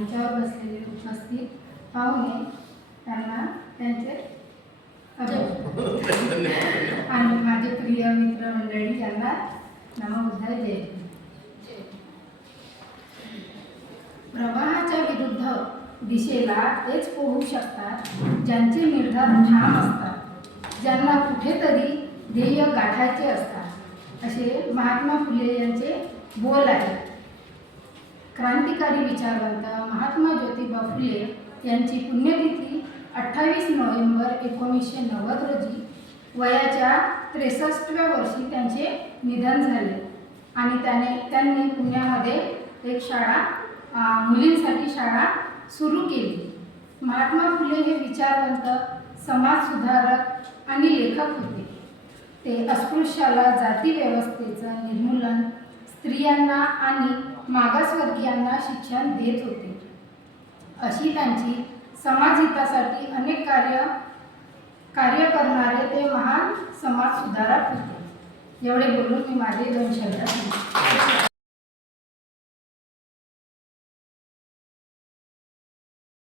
मंचावर बसलेले उपस्थित पाहुणे त्यांना त्यांचे आणि माझे प्रिय मित्रमंडळी यांना नमोबुद्धाय जय. प्रवाहाच्या विरुद्ध दिशेला तेच पोहू शकतात ज्यांचे निर्धार ठाम असतात, ज्यांना कुठेतरी ध्येय गाठायचे असतात, असे महात्मा फुले यांचे बोल आहे. क्रांतिकारी विचारवंत महात्मा ज्योतिबा फुले यांची पुण्यतिथी 28 नोव्हेंबर 1990 रोजी वयाच्या 63व्या वर्षी त्यांचे निधन झाले आणि त्यांनी पुण्यामध्ये एक शाळा, मुलींसाठी शाळा सुरू केली. महात्मा फुले हे विचारवंत, समाजसुधारक आणि लेखक होते. ते अस्पृश्याला, जाती व्यवस्थेचं निर्मूलन, स्त्रियांना आणि मागासवर्गीयांना शिक्षण देत होते. अशी त्यांची समाजहितासाठी अनेक कार्य करणारे ते महान समाजसुधारक होते. एवढे बोलून मी माझे 2 शब्द